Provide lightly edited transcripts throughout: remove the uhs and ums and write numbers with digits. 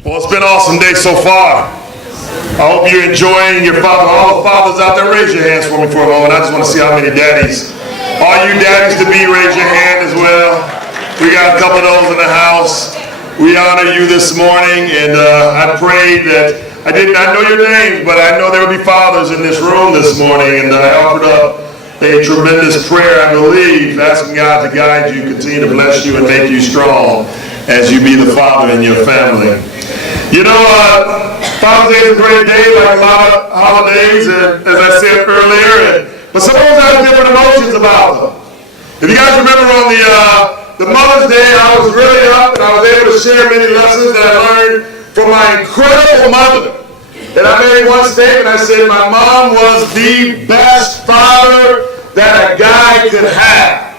Well, it's been an awesome day so far. I hope you're enjoying your father. All the fathers out there, raise your hands for me for a moment. I just want to see how many daddies. All you daddies to be, raise your hand as well. We got a couple of those in the house. We honor you this morning, and I prayed that I did not know your names, but I know there will be fathers in this room this morning, and I offered up a tremendous prayer, I believe, asking God to guide you, continue to bless you, and make you strong as you be the father in your family. You know, Father's Day is a great day, like a lot of holidays, and as I said earlier, but some of us have different emotions about them. If you guys remember on the Mother's Day, I was really up, and I was able to share many lessons that I learned from my incredible mother. And I made one statement, I said my mom was the best father that a guy could have.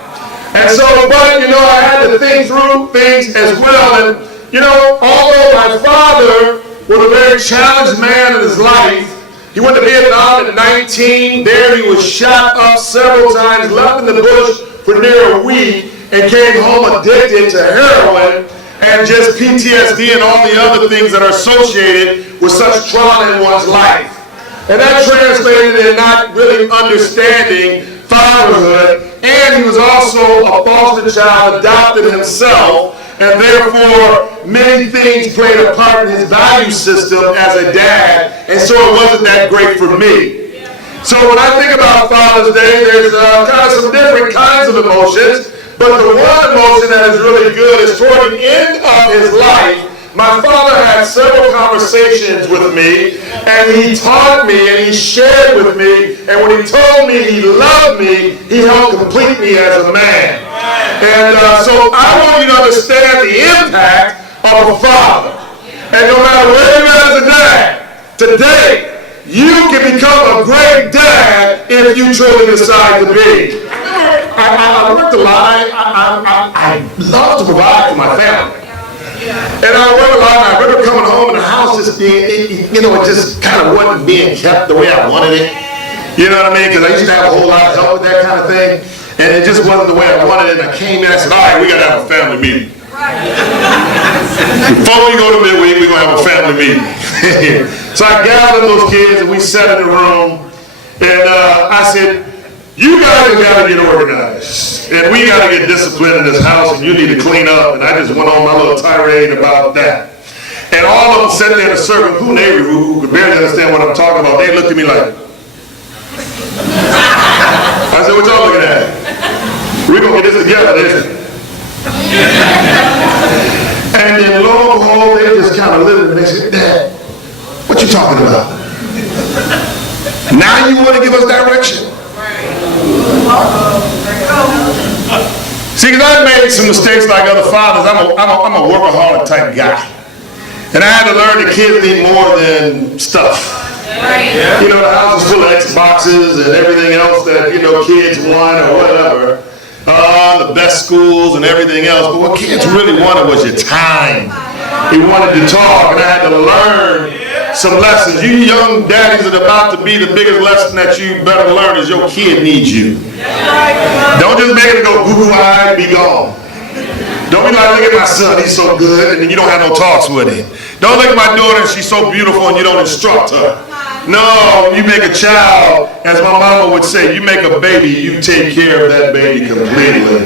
And so, but, you know, I had to think through things as well. And, you know, although my father was a very challenged man in his life, he went to Vietnam at 19. There he was shot up several times, left in the bush for near a week, and came home addicted to heroin and just PTSD and all the other things that are associated with such trauma in one's life. And that translated in not really understanding fatherhood, and he was also a foster child, adopted himself, and therefore many things played a part in his value system as a dad, and so it wasn't that great for me. So when I think about Father's Day, there's kind of some different kinds of emotions, but the one emotion that is really good is toward the end of his life, my father had several conversations with me, and he taught me and he shared with me, and when he told me he loved me, he helped complete me as a man. And so I want you to understand the impact of a father. And no matter where you're at as a dad, today, you can become a great dad if you truly decide to be. I worked a lot. I love to provide for my family. And I worked a lot, and I remember coming home in the house just being, it just kind of wasn't being kept the way I wanted it. You know what I mean? Because I used to have a whole lot of help with that kind of thing, and it just wasn't the way I wanted it. And I came in and I said, all right, we got to have a family meeting. Before we go to midweek, we're going to have a family meeting. So I gathered those kids, and we sat in the room, and I said, you guys got to get organized, and we got to get disciplined in this house, and you need to clean up. And I just went on my little tirade about that. And all of them sat there in a circle, who could barely understand what I'm talking about. They looked at me like, I said, what y'all looking at? We're going to get this together, isn't it? And then lo and behold, they just kind of listened, and they said, Dad, what you talking about? Now you want to give us direction? See, because I've made some mistakes like other fathers. I'm a workaholic type guy. And I had to learn that kids need more than stuff. You know, the house is full of Xboxes and everything else that, kids want or whatever. The best schools and everything else. But what kids really wanted was your time. He wanted to talk, and I had to learn some lessons. You young daddies are about to be the biggest lesson that you better learn is your kid needs you. Don't just make it go goo-goo-eyed, be gone. Don't be like, look at my son, he's so good, and then you don't have no talks with him. Don't look at my daughter, she's so beautiful, and you don't instruct her. No, you make a child, as my mama would say, you make a baby, you take care of that baby completely.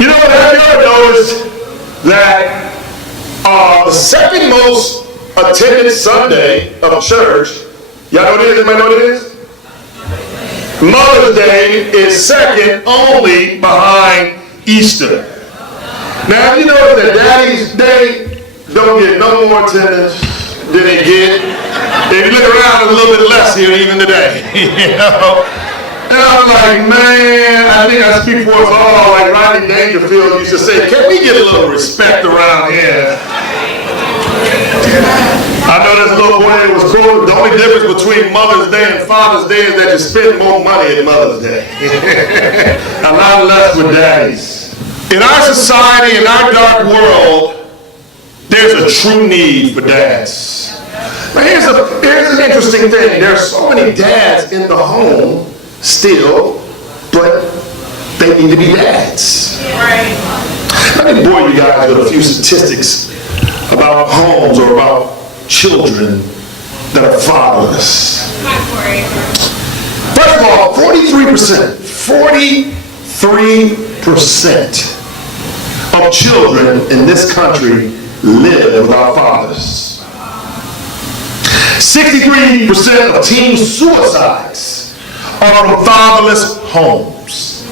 You know what, have you ever noticed that the second most attended Sunday of church, y'all know what it is? Anybody know what it is? Mother's Day is second only behind Easter. Now, you know that Daddy's Day don't get no more attendance than they get. If you look around, there's a little bit less here even today. And I'm like, man, I think I speak for us all, like Rodney Dangerfield used to say, can we get a little respect around here? I know this little boy that was quoted, the only difference between Mother's Day and Father's Day is that you spend more money at Mother's Day. A lot less with daddies. In our society, in our dark world, there's a true need for dads. Now here's an interesting thing. There are so many dads in the home still, but they need to be dads. Let me bore you guys with a few statistics about about homes or about children that are fatherless. First of all, 43% of children in this country live without fathers. 63% of teen suicides are from fatherless homes.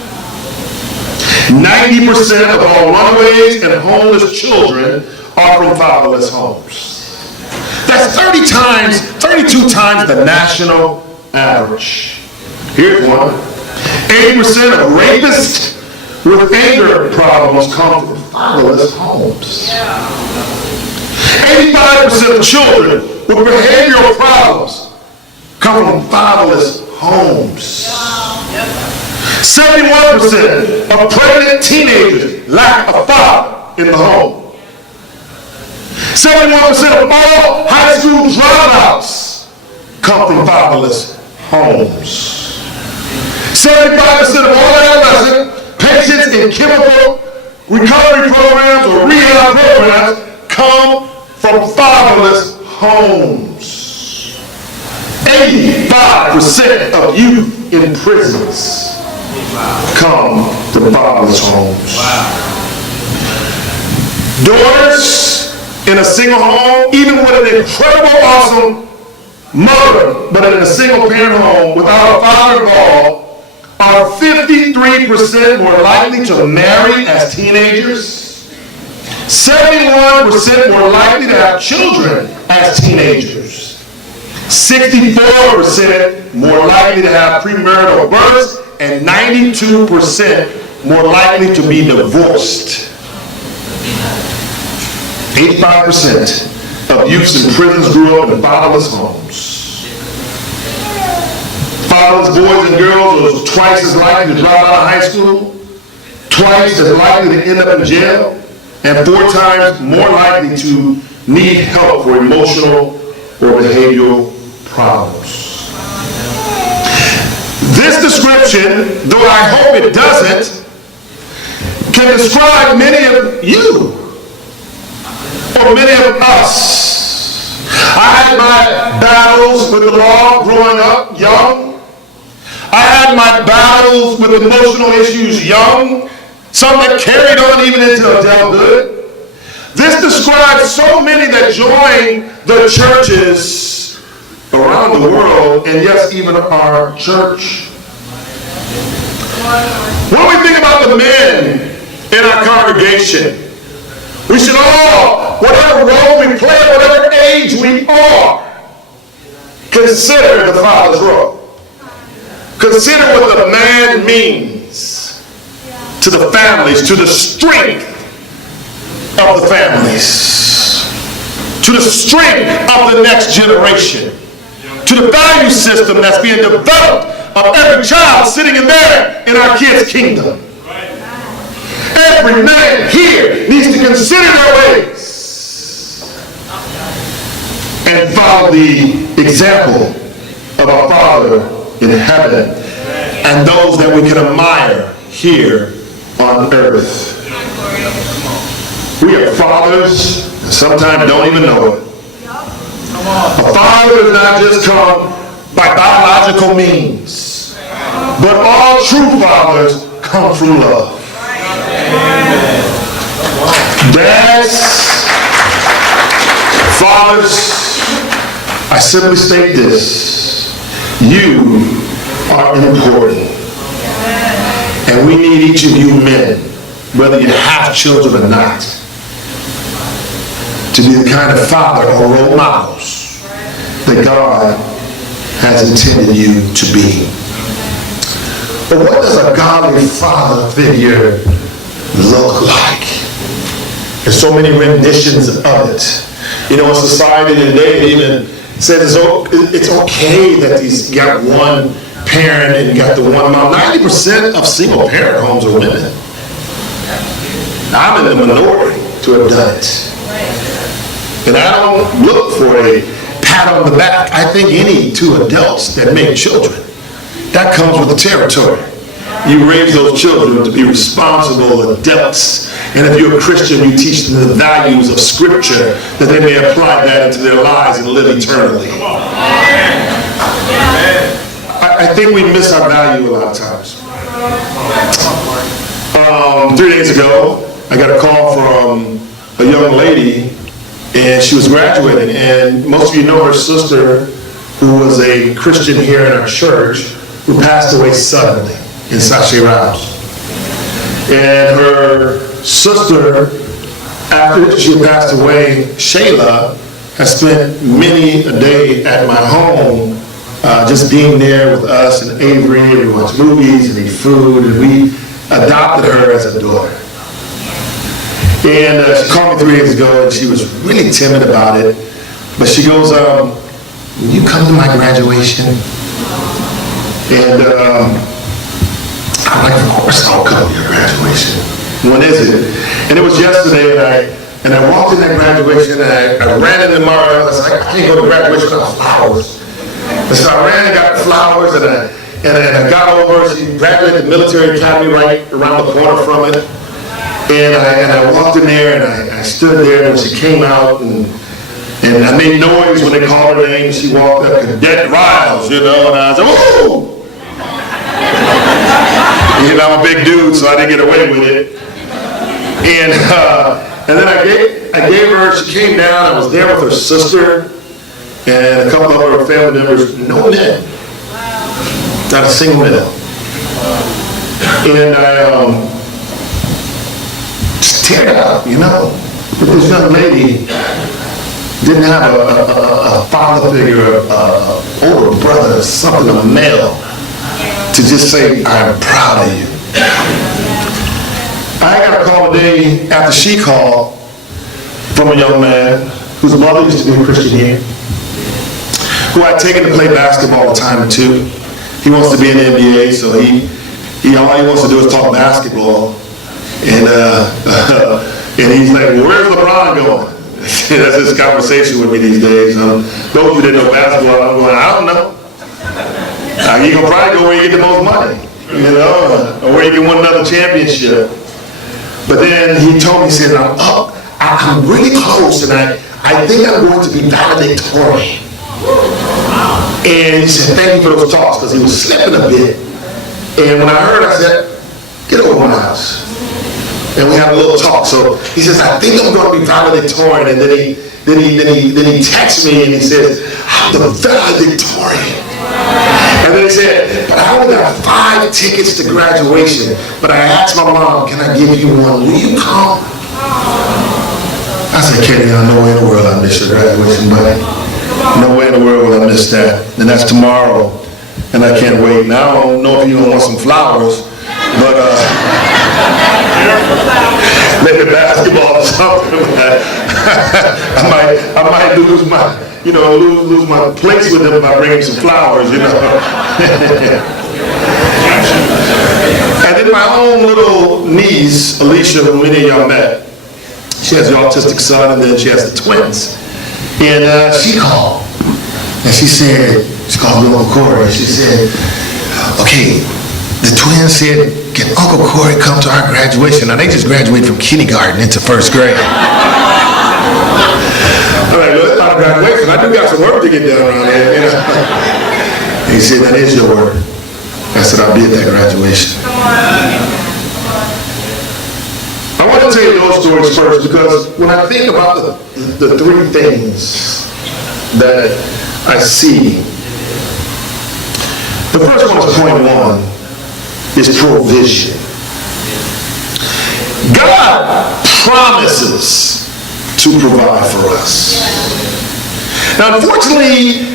90% of all runaways and homeless children are from fatherless homes. That's 32 times the national average. Here's one. 80% of rapists with anger problems come from fatherless homes. 85% of children with behavioral problems come from fatherless homes. 71% of pregnant teenagers lack a father in the home. 71% of all high school dropouts come from fatherless homes. 75% of all adolescent patients in chemical recovery programs or rehab programs come from fatherless homes. 85% of youth in prisons come from fatherless homes. Daughters in a single home, even with an incredible, awesome mother, but in a single parent home without a father involved, are 53% more likely to marry as teenagers, 71% more likely to have children as teenagers, 64% more likely to have premarital births, and 92% more likely to be divorced. 85% of youths in prisons grew up in fatherless homes. Fatherless boys and girls are twice as likely to drop out of high school, twice as likely to end up in jail, and 4 times more likely to need help for emotional or behavioral problems. This description, though I hope it doesn't, can describe many of you or many of us. I had my battles with the law growing up young. I had my battles with emotional issues young, some that carried on even into adulthood. This describes so many that join the churches around the world, and yes, even our church. When we think about the men in our congregation, we should all, whatever role we play, whatever age we are, consider the father's role. Consider what the man means to the families, to the strength of the families, to the strength of the next generation, to the value system that's being developed of every child sitting in there in our kids' kingdom. Every man here needs to consider their ways and follow the example of our Father in heaven and those that we can admire here on earth. We are fathers and sometimes don't even know it. A father does not just come by biological means, but all true fathers come from love. Dads, fathers, I simply state this: you are important, and we need each of you men, whether you have children or not, to be the kind of father or role models that God has intended you to be. But what does a godly father figure look like? There's so many renditions of it. You know, in society today, it even says it's okay that you got one parent and you got the one mom. 90% of single parent homes are women. I'm in the minority to have done it. And I don't look for a pat on the back. I think any two adults that make children, that comes with the territory. you raise those children to be responsible adults. And if you're a Christian, you teach them the values of Scripture, that they may apply that into their lives and live eternally. I think we miss our value a lot of times. 3 days ago, I got a call from a young lady, and she was graduating. And most of you know her sister, who was a Christian here in our church, who passed away suddenly in Sachet Rouse. And her sister, after she passed away, Shayla, has spent many a day at my home, just being there with us and Avery, and we watch movies and eat food, and we adopted her as a daughter. And she called me 3 days ago, and she was really timid about it, but she goes, will you come to my graduation? And I'm like, of course I'll come to your graduation. When is it? And it was yesterday, and I walked in that graduation, and I ran into Mara. I was like, I can't go to graduation without flowers. And so I ran and got the flowers, and I got over. She graduated the military academy right around the corner from it. And I walked in there, and I stood there, and she came out, and I made noise when they called her name. She walked up, Cadet Riles, you know, and I was like, woo! You know, I'm a big dude, so I didn't get away with it. And then I gave her, she came down, I was there with her sister, and a couple of her family members, no men, not a single male. And I just teared up, you know. This young lady didn't have a father figure, older brother, something, a male, to just say, I'm proud of you. I got a call today after she called from a young man whose mother used to be a Christian here, who I'd taken to play basketball a time or two. He wants to be in the NBA, so all he wants to do is talk basketball. And he's like, well, where's LeBron going? That's his conversation with me these days. Those who didn't know basketball, I'm going, I don't know. You're going to probably go where you get the most money, you know, or where you can win another championship. But then he told me, he said, I'm really close, and I think I'm going to be valedictorian. And he said, thank you for those talks, because he was slipping a bit. And when I heard, I said, get over my house. And we had a little talk. So he says, I think I'm going to be valedictorian. And then he texts me and he says, I'm the valedictorian. And then he said, but I only got 5 tickets to graduation. But I asked my mom, can I give you one? Will you come? I said, Kenny, no way in the world I miss your graduation, buddy. No way in the world will I miss that. And that's tomorrow. And I can't wait. Now I don't know if you don't want some flowers, but maybe basketball or something. I might lose my, lose my place with them by bringing some flowers, And then my own little niece, Alicia, who many of y'all met, she has the autistic son, and then she has the twins. And she called, and she called me Uncle Corey, and she said, okay, the twins said, can Uncle Corey come to our graduation? Now, they just graduated from kindergarten into 1st grade. I'm like, look, it's not a graduation. I do got some work to get done around here, And he said, that is your work. I said, I'll be at that graduation. I want to tell you those stories first, because when I think about the 3 things that I see, the first one is point 1, is provision. God promises to provide for us. Now, unfortunately,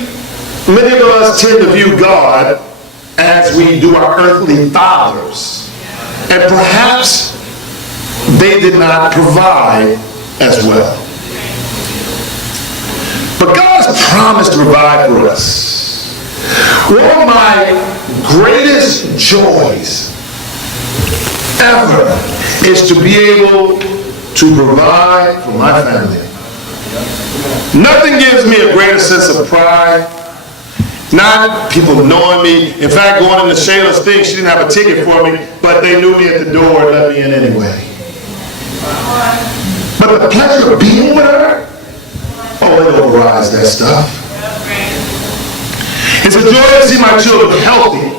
many of us tend to view God as we do our earthly fathers, and perhaps they did not provide as well. But God's promised to provide for us. One of my greatest joys ever is to be able to provide for my family. Nothing gives me a greater sense of pride Not people knowing me. In fact, going into Shayla's thing, she didn't have a ticket for me, but they knew me at the door and let me in anyway. But the pleasure of being with her, oh, it overrides that stuff. It's a joy to see my children healthy,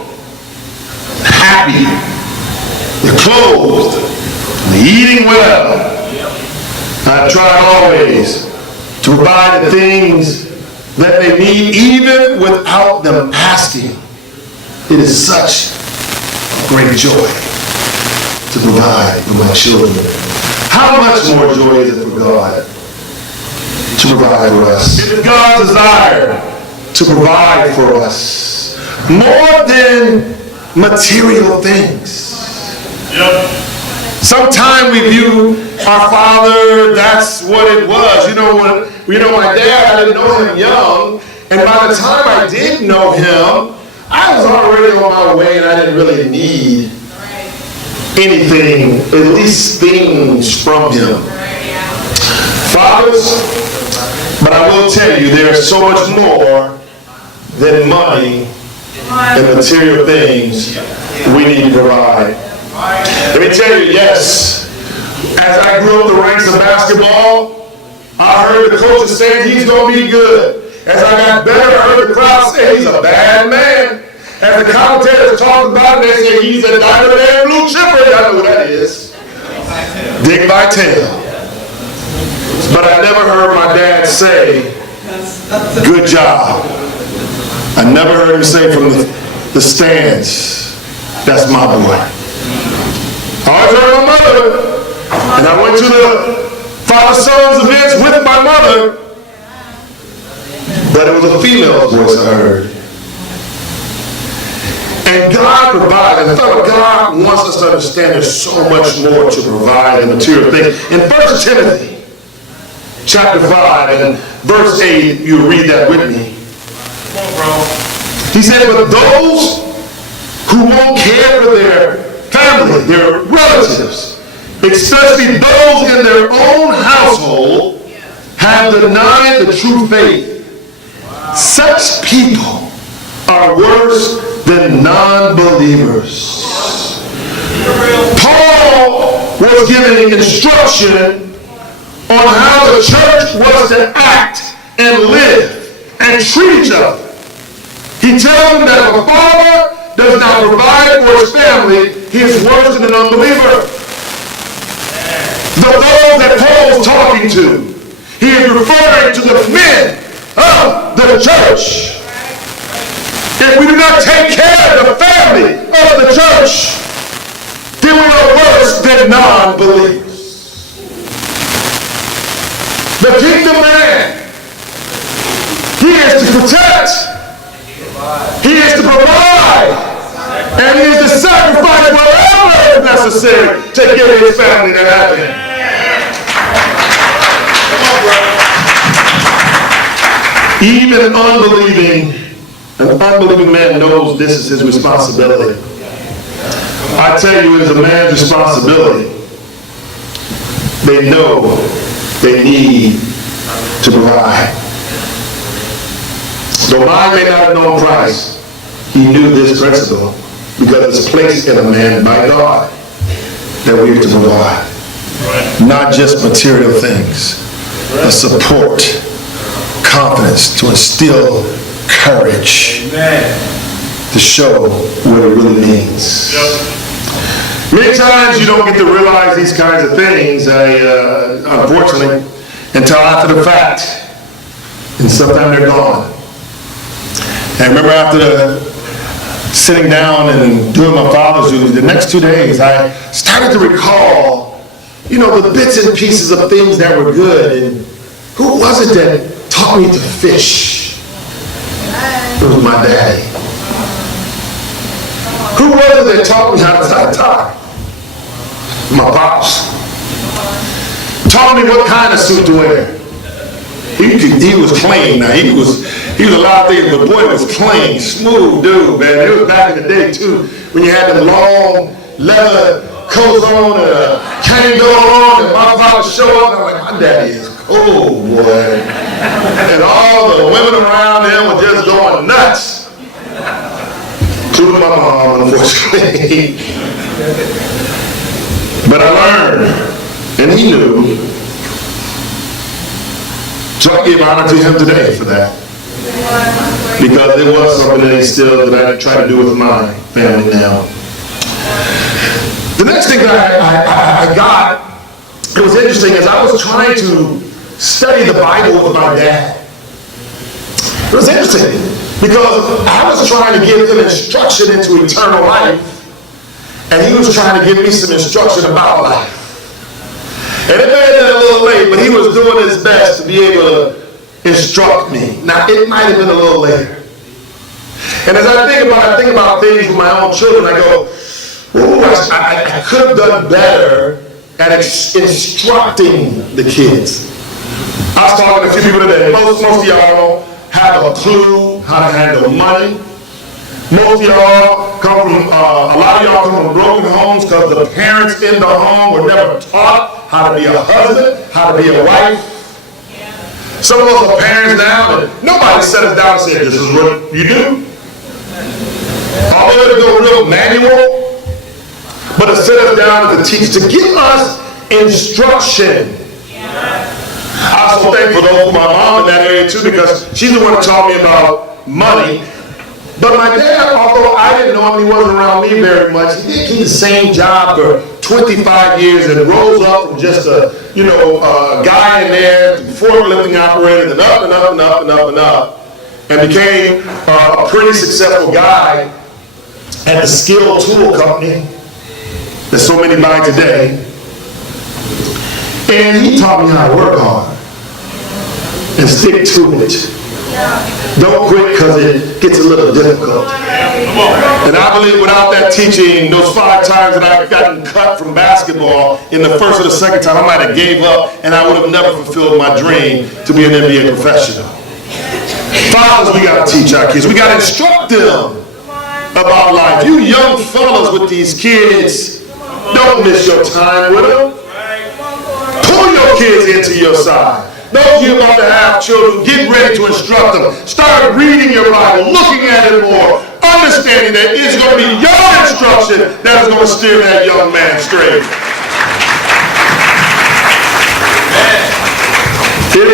happy, they're clothed, they're eating well. I try always to provide the things that they need even without them asking. It is such a great joy to provide for my children. How much more joy is it for God to provide for us? It is God's desire to provide for us more than material things. Sometimes we view our father, that's what it was. You know, my dad, I didn't know him young, and by the time I did know him, I was already on my way and I didn't really need anything, at least things from him. Fathers, but I will tell you, there's so much more than money and material things we need to provide. Let me tell you, yes, as I grew up the ranks of basketball, I heard the coaches saying he's going to be good. As I got better, I heard the crowd say he's a bad man. As the commentators talked about it, they say he's a diamond and blue chipper. Y'all know who that is. Dick Vitale. But I never heard my dad say, good job. I never heard him say from the stands, that's my boy. I always heard my mother, and I went to the father-son's events with my mother, but it was a female's voice I heard. And God provided, and God wants us to understand there's so much more to provide than material things. In 1 Timothy, chapter 5, and verse 8, you read that with me. He said, but those who won't care for their family, their relatives, especially those in their own household, have denied the true faith. Such people are worse than non-believers. Paul was giving instruction on how the church was to act and live and treat each other. He tells them that if a father does not provide for his family, he is worse than an unbeliever. Those that Paul is talking to, he is referring to the men of the church. If we do not take care of the family of the church, then we are worse than non-believers. The kingdom man, he is to protect, he is to provide, and he is to sacrifice whatever is necessary to get his family to heaven. Even an unbelieving man knows this is his responsibility. I tell you, it is a man's responsibility. They know they need to provide. Though mine may not have known Christ, he knew this principle because it's placed in a man by God that we are to provide. Not just material things, but support, confidence, to instill courage, to show what it really means. Many times you don't get to realize these kinds of things, unfortunately, until after the fact. And sometimes they're gone. I remember after sitting down and doing my father's duties, the next 2 days, I started to recall, the bits and pieces of things that were good. And who was it that taught me to fish? It was my daddy. Who was it that taught me how to tie a tie? My pops. Taught me what kind of suit to wear. He was clean. Now he was a lot of things, but boy, it was clean, smooth dude, man. It was back in the day too, when you had them long leather coats on and a cane going on, and my father show up, and I'm like, my daddy is cool, boy. And all the women around him were just going nuts. including my mom, unfortunately. But I learned, and he knew, so I give honor to him today for that. Because it was something that he instilled that I try to do with my family now. The next thing that I got, it was interesting, as I was trying to study the Bible with my dad. It was interesting, because I was trying to give him instruction into eternal life, and he was trying to give me some instruction about life. And it may have been a little late, but he was doing his best to be able to instruct me. Now, it might have been a little later. And as I think about things with my own children, I go, ooh, I could have done better at instructing the kids. I was talking to a few people today. Most of y'all don't have a clue how to handle money. Most of y'all come from, a lot of y'all come from broken homes because the parents in the home were never taught how to be a husband, how to be a wife. Some of us are parents now, and nobody set us down and said, this is what you do. Although there's no real manual, but to set us down and to teach, to give us instruction. I'm so thankful though for my mom in that area too, because she's the one that taught me about money. But my dad, although I didn't know him, he wasn't around me very much, he did keep the same job for 25 years and rose up from just a guy in there, forklifting operator, and up and up and up and up and up, and became a pretty successful guy at the Skill Tool Company that so many buy today. And he taught me how to work hard and stick to it. Don't quit because it gets a little difficult. And I believe without that teaching, those 5 times that I've gotten cut from basketball, in the first or the second time I might have gave up, and I would have never fulfilled my dream to be an NBA professional. Fathers, we got to teach our kids. We got to instruct them about life. You young fellas with these kids, don't miss your time with them. Pull your kids into your side. Those of you about to have children, get ready to instruct them. Start reading your Bible, looking at it more, understanding that it's going to be your instruction that is going to steer that young man straight. It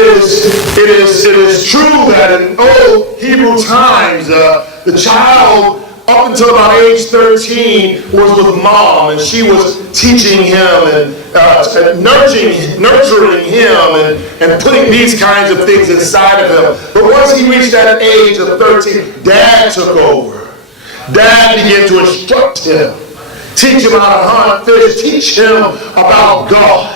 is true that in old Hebrew times, the child up until about age 13 was with mom, and she was teaching him and nurturing him and putting these kinds of things inside of him. But once he reached that age of 13, Dad took over. Dad began to instruct him, teach him how to hunt fish, teach him about God.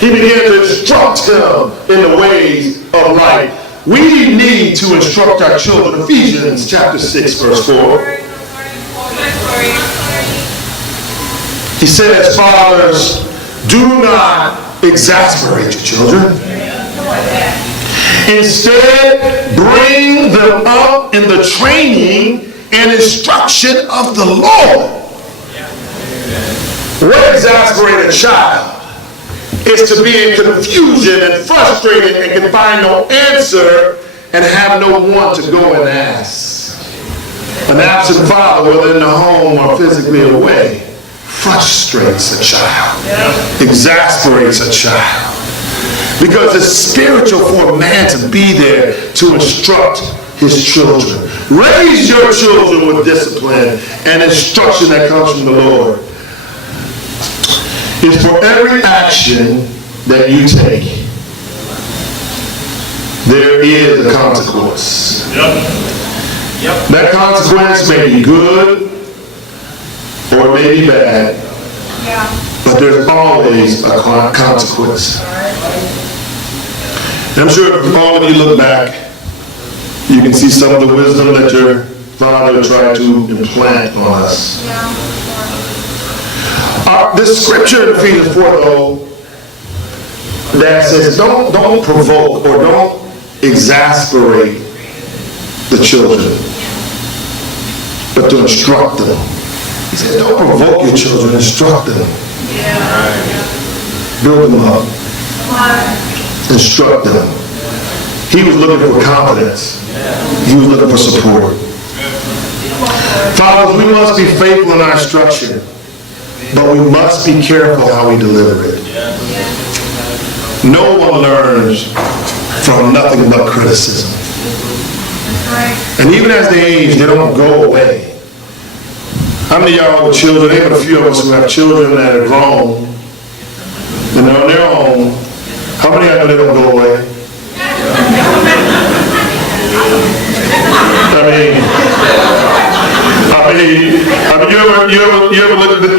He began to instruct him in the ways of life. We need to instruct our children. Ephesians chapter 6, verse 4. He says, fathers, do not exasperate your children. Instead, bring them up in the training and instruction of the Lord. What exasperates a child is to be in confusion and frustrated and can find no answer and have no one to go and ask. An absent father, whether in the home or physically away, frustrates a child, exasperates a child. Because it's spiritual for a man to be there to instruct his children. Raise your children with discipline and instruction that comes from the Lord. Is for every action that you take, there is a consequence. Yep. That consequence may be good or it may be bad, but there's always a consequence. And I'm sure if all of you look back, you can see some of the wisdom that your father tried to implant on us. This scripture in Ephesians 4, though, that says don't provoke or don't exasperate the children, but to instruct them. He said, don't provoke your children, instruct them. Build them up. Instruct them. He was looking for confidence. He was looking for support. Fathers, we must be faithful in our instruction, but we must be careful how we deliver it. No one learns from nothing but criticism. And even as they age, they don't go away. How many of y'all with children? There are a few of us who have children that are grown and they're on their own. How many of y'all know they don't go away?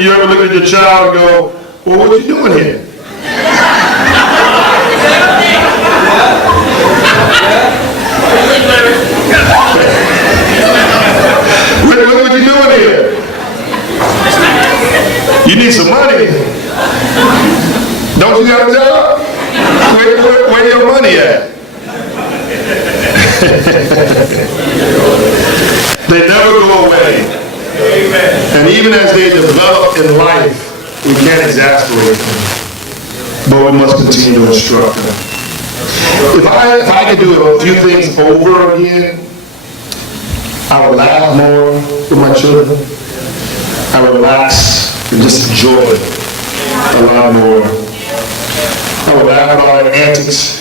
You ever look at your child and go, well, what you doing here? What you doing here? You need some money. Don't you got a job? Where your money at? They never go away. And even as they develop in life, we can't exasperate them. But we must continue to instruct them. If I could do a few things over again, I would laugh more with my children. I would relax and just enjoy it a lot more. I would laugh at all their antics.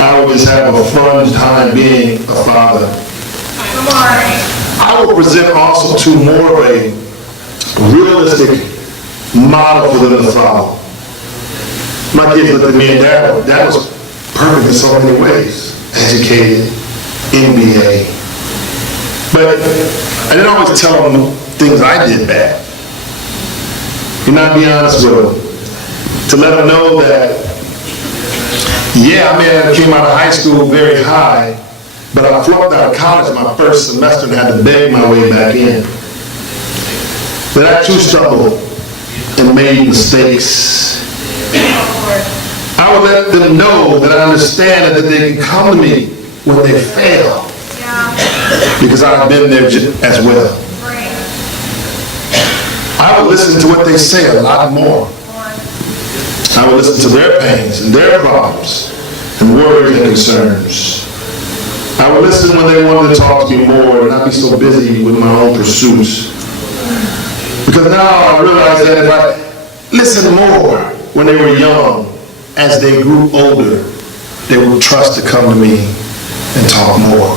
I would just have a fun time being a father. I will present also to more of a realistic model for them to follow. My kids looked at me and Dad was perfect in so many ways. Educated, MBA. But I didn't always tell them things I did bad. You know, be honest with them. To let them know that, yeah, I may have came out of high school very high, but I flunked out of college my first semester and had to beg my way back in. That I too struggled and made mistakes. I would let them know that I understand that they can come to me when they fail, because I've been there as well. I would listen to what they say a lot more. I would listen to their pains and their problems and worries and concerns. I would listen when they wanted to talk to me more and not be so busy with my own pursuits. Because now I realize that if I listened more when they were young, as they grew older, they would trust to come to me and talk more.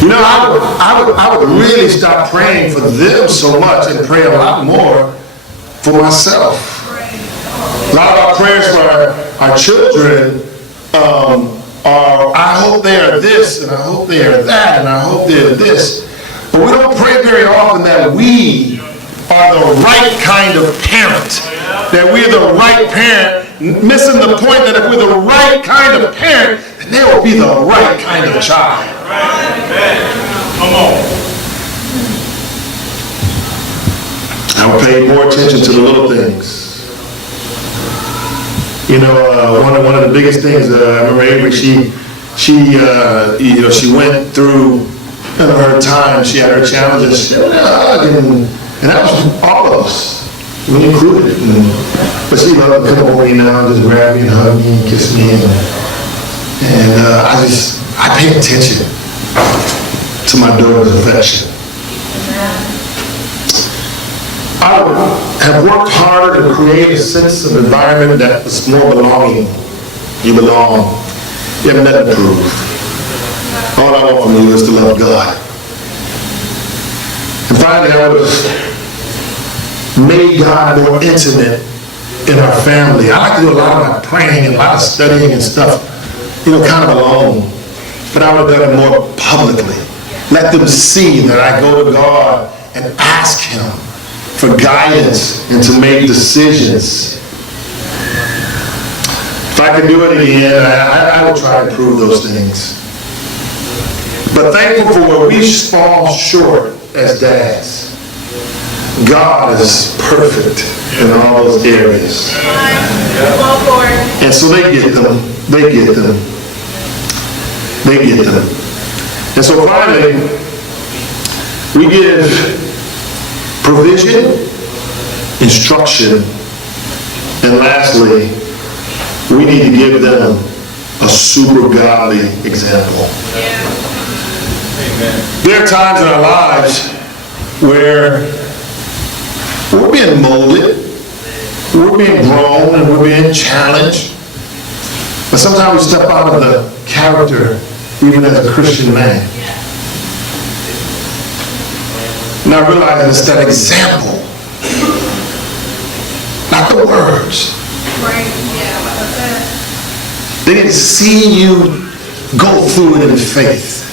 You know, I would really stop praying for them so much and pray a lot more for myself. A lot of our prayers for our children are, I hope they are this, and I hope they are that, and I hope they're this. But we don't pray very often that we are the right kind of parent. That we're the right parent, missing the point that if we're the right kind of parent, then they will be the right kind of child. Come on. I will pay more attention to the little things. You know, one of the biggest things, I remember Avery, she went through her time, she had her challenges, and that was all of us, me included. But she loved to come over me now and just grab me and hug me and kiss me, and I pay attention to my daughter's affection. I have worked harder to create a sense of environment that is more belonging. You belong. You have nothing to prove. All I want from you is to love God. And finally, I would have made God more intimate in our family. I like to do a lot of my praying and a lot of studying and stuff, kind of alone. But I would have done it more publicly. Let them see that I go to God and ask Him for guidance and to make decisions. If I could do it again, I would try to improve those things. But thankful for where we fall short as dads. God is perfect in all those areas. And so they get them. And so finally, we give provision, instruction, and lastly, we need to give them a super godly example. There are times in our lives where we're being molded, we're being grown, and we're being challenged. But sometimes we step out of the character, even as a Christian man. And I realize it's that example, not the words. They didn't see you go through it in faith.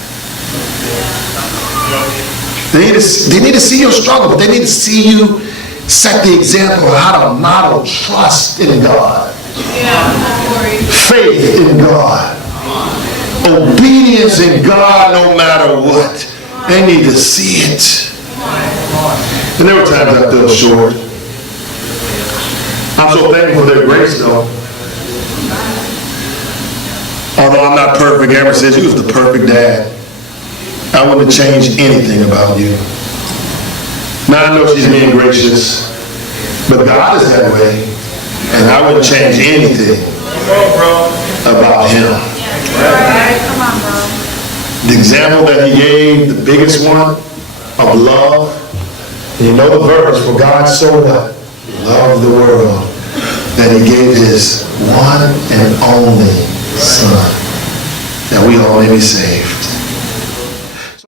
They need to see your struggle, but they need to see you set the example of how to model trust in God, faith in God, obedience in God no matter what. They need to see it. And there were times I fell short. I'm so thankful for their grace though. Although I'm not perfect, Amber says you was the perfect dad. I wouldn't have changed anything about you. Now I know she's being gracious, but God is that way, and I wouldn't change anything about him. The example that he gave, the biggest one of love, you know the verse, for God so loved the world that he gave his one and only Son, that we all may be saved.